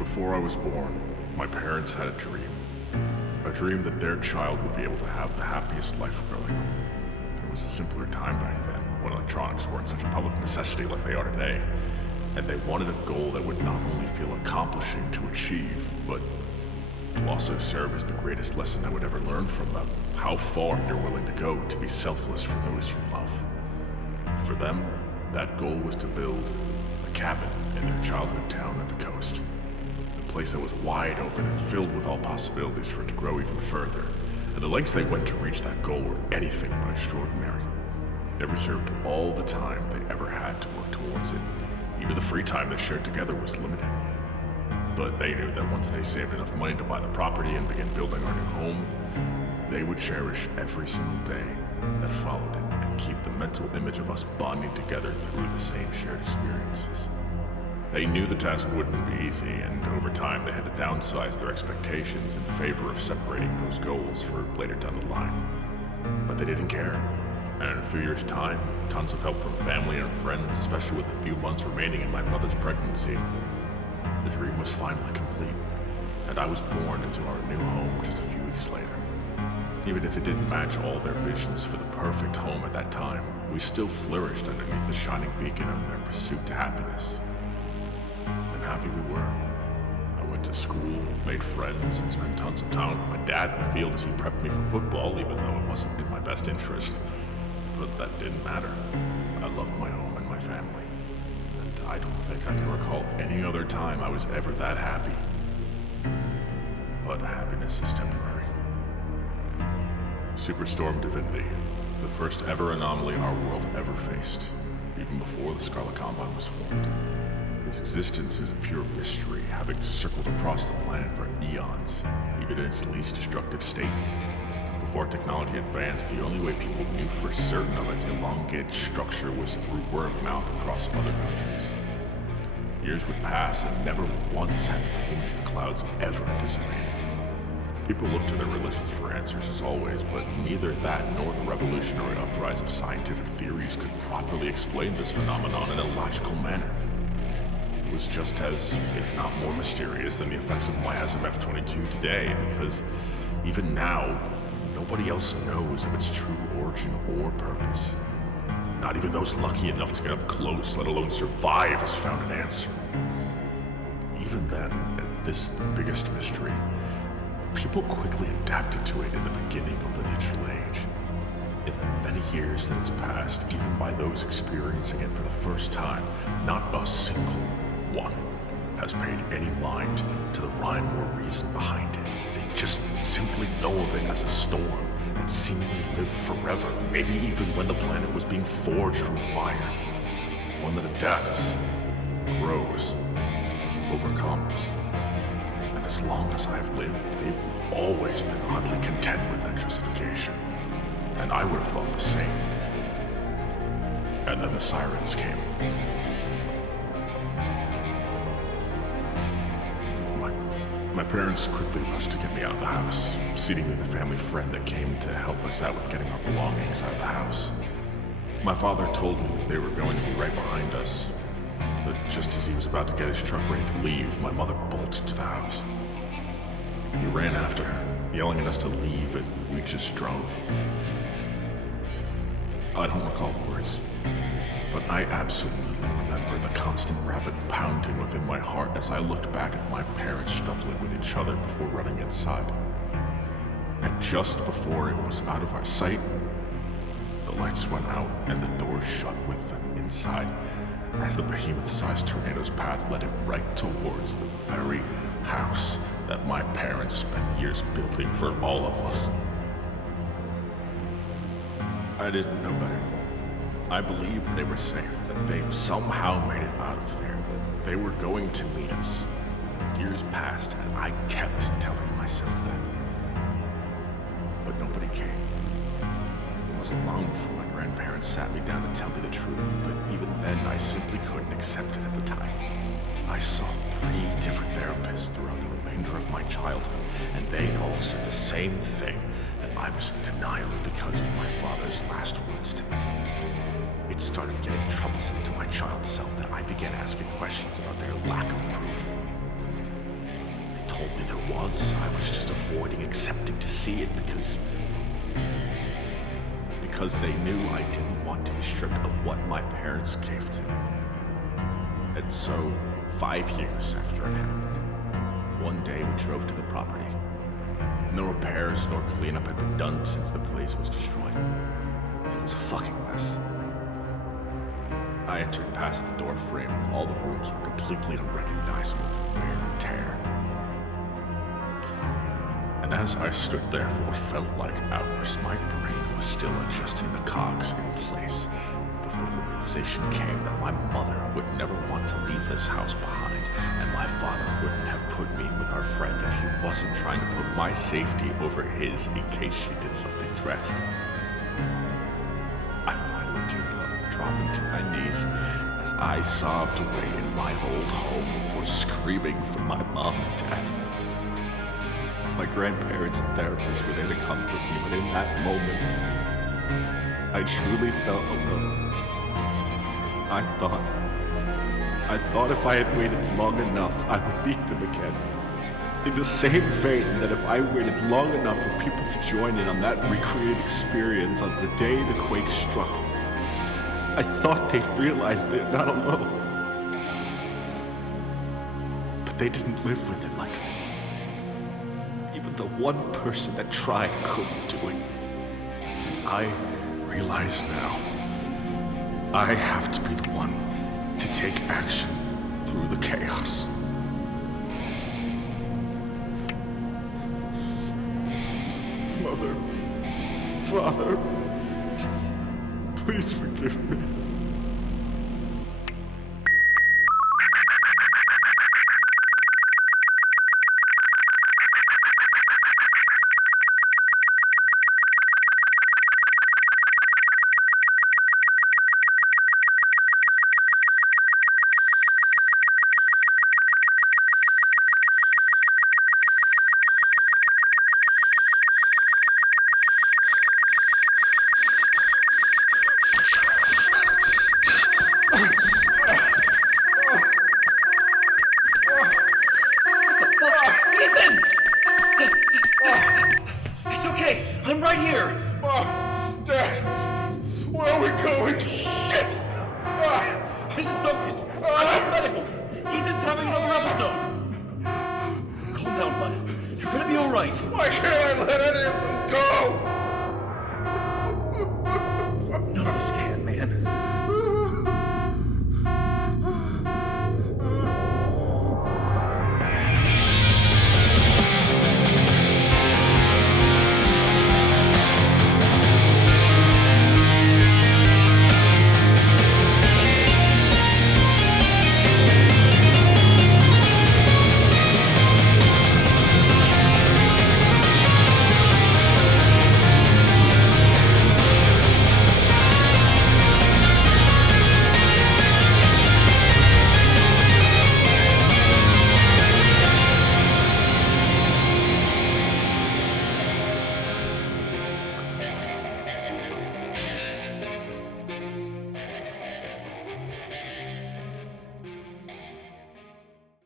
Before I was born, my parents had a dream. A dream that their child would be able to have the happiest life growing up. There was a simpler time back then, when electronics weren't such a public necessity like they are today, and they wanted a goal that would not only feel accomplishing to achieve, but to also serve as the greatest lesson I would ever learn from them. How far you're willing to go to be selfless for those you love. For them, that goal was to build a cabin in their childhood town at the coast. A place that was wide open and filled with all possibilities for it to grow even further. And the lengths they went to reach that goal were anything but extraordinary. They reserved all the time they ever had to work towards it. Even the free time they shared together was limited. But they knew that once they saved enough money to buy the property and begin building our new home, they would cherish every single day that followed it and keep the mental image of us bonding together through the same shared experiences. They knew the task wouldn't be easy, and over time they had to downsize their expectations in favor of separating those goals for later down the line. But they didn't care. And in a few years' time, with tons of help from family and friends, especially with a few months remaining in my mother's pregnancy, the dream was finally complete, and I was born into our new home just a few weeks later. Even if it didn't match all their visions for the perfect home at that time, we still flourished underneath the shining beacon on their pursuit to happiness. And happy we were. I went to school, made friends, and spent tons of time with my dad in the field as he prepped me for football, even though it wasn't in my best interest. But that didn't matter. I loved my home and my family. And I don't think I can recall any other time I was ever that happy. But happiness is temporary. Superstorm Divinity, the first ever anomaly our world ever faced, even before the Scarlet Combine was formed. Its existence is a pure mystery, having circled across the planet for eons, even in its least destructive states. Before technology advanced, the only way people knew for certain of its elongated structure was through word of mouth across other countries. Years would pass, and never once had the behemoth of clouds ever dissipated. People looked to their religions for answers as always, but neither that nor the revolutionary uprise of scientific theories could properly explain this phenomenon in a logical manner. It was just as, if not more mysterious than the effects of miasm F-22 today, because even now, nobody else knows of its true origin or purpose. Not even those lucky enough to get up close, let alone survive, has found an answer. Even then, and this is the biggest mystery, people quickly adapted to it in the beginning of the digital age. In the many years that has passed, even by those experiencing it for the first time, not a single one has paid any mind to the rhyme or reason behind it. They just simply know of it as a storm that seemingly lived forever, maybe even when the planet was being forged from fire. One that adapts, grows, overcomes. And as long as I've lived, they've always been oddly content with that justification. And I would have thought the same. And then the sirens came. My parents quickly rushed to get me out of the house, seating me with a family friend that came to help us out with getting our belongings out of the house. My father told me that they were going to be right behind us, but just as he was about to get his truck ready to leave, my mother bolted to the house. He ran after her, yelling at us to leave, and we just drove. I don't recall the words, but I absolutely remember the constant rapid pounding within my heart as I looked back at my parents struggling with each other before running inside. And just before it was out of our sight, the lights went out and the doors shut with them inside, as the behemoth-sized tornado's path led him right towards the very house that my parents spent years building for all of us. I didn't know better. I believed they were safe, that they somehow made it out of there, that they were going to meet us. Years passed, and I kept telling myself that. But nobody came. It wasn't long before my grandparents sat me down to tell me the truth, but even then I simply couldn't accept it at the time. I saw 3 different therapists throughout the remainder of my childhood, and they all said the same thing, that I was in denial because of my father's last words to me. It started getting troublesome to my child self that I began asking questions about their lack of proof. was. I was just avoiding accepting to see it because they knew I didn't want to be stripped of what my parents gave to me. And so, 5 years after it happened, one day we drove to the property. No repairs nor cleanup had been done since the place was destroyed. It was a fucking mess. I entered past the door frame. All the rooms were completely unrecognizable through wear and tear. And as I stood there for what felt like hours, my brain was still adjusting the cogs in place before the realization came that my mother would never want to leave this house behind, and my father wouldn't have put me with our friend if he wasn't trying to put my safety over his in case she did something drastic. I finally teared up, dropping to my knees as I sobbed away in my old home before screaming for my mom and dad. My grandparents and therapists were there to comfort me, but in that moment, I truly felt alone. I thought if I had waited long enough, I would meet them again. In the same vein that if I waited long enough for people to join in on that recreated experience on the day the quake struck, I thought they'd realize they're not alone. But they didn't live with it like I did. Even the one person that tried couldn't do it. And I realize now, I have to be the one to take action through the chaos. Mother, Father, please forgive me. This is Duncan. I need medical. Ethan's having another episode. Calm down, bud. You're gonna be all right. Why can't I let any of them go? None of us can, man.